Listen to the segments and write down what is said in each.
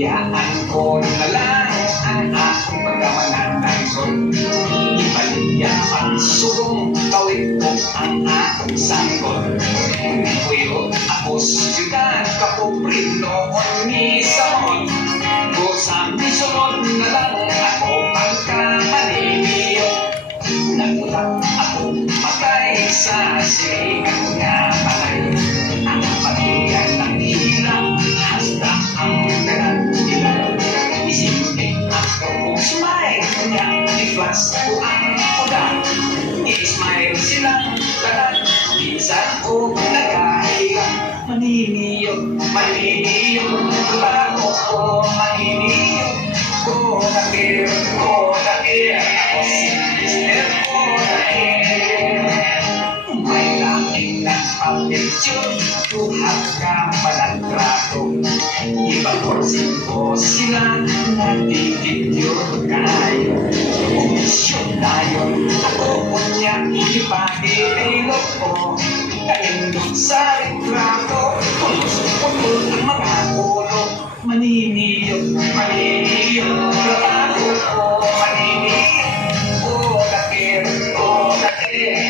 Hayaan ko na lang ang aking pagkamanatan ko. Ipaligya ang sugong kawit ko ang aking sanggol. Hindi ko yun ako siyudad kapuprin noon ni Samon. Kusang disunod na lang ako pagkamaniniyo. Nagulat ako matay sa sikat nga palay. Ang pagkiyan ng hirap hasta ang dalang ilan. Isipin ako kung smile kanya i-flash ko ang kuda. I-smile silang lahat. Minsan ko nagkahilang. Maniniyo, maniniyo, bago ko maniniyo. Ko nakir, ako si Mr. Kodakir. May langing nagpapicture, tuhap ka palatrato. Ipaporsin ko sila, nagtitidyo kayo. Umisyon tayo, ako po niya, ipahililog ko. Kaindog sa retrato, pulos-pulos ang mga ulo. Maniniyo, maniniyo, trabaho ko, maniniyo. Kodakir,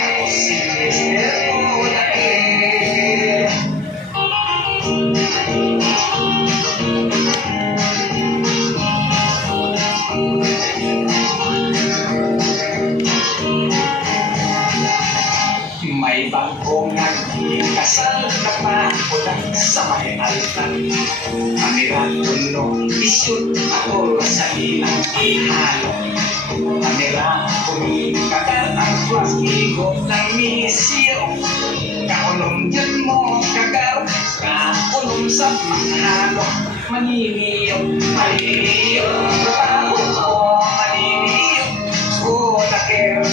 ako si Mr. Kodakir. May bangkong nagkasal na pakulang sa may altar. Amirang puno, isyut ako sa ilang ihalo. Amirang kumikagal ang plastikot ng misyo. Kaulong dyan mo kagal, kaulong sa panghalo. Maniniyo, maniniyo, trabaho ko, maniniyo. Kodakir,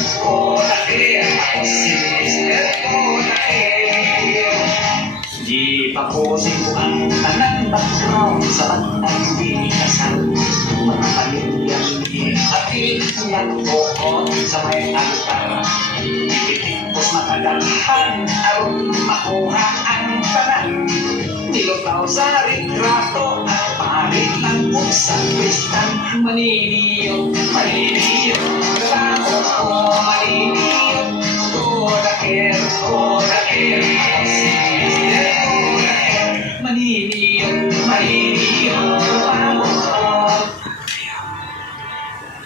ako si Mr. Kodakir. Di papusin ko ang tanang background sa batang di kasal. Mga pamilyang di atin nagbuot sa may altar. Ipitikos makadalhan aron makuha ang tanan. Nilupaw sa retrato ang palit ng usang kristan. Maniniyo, maniniyo, trabaho ko, maniniyo. Kodakir, ako si Mr. Kodakir. Maniniyo, maniniyo.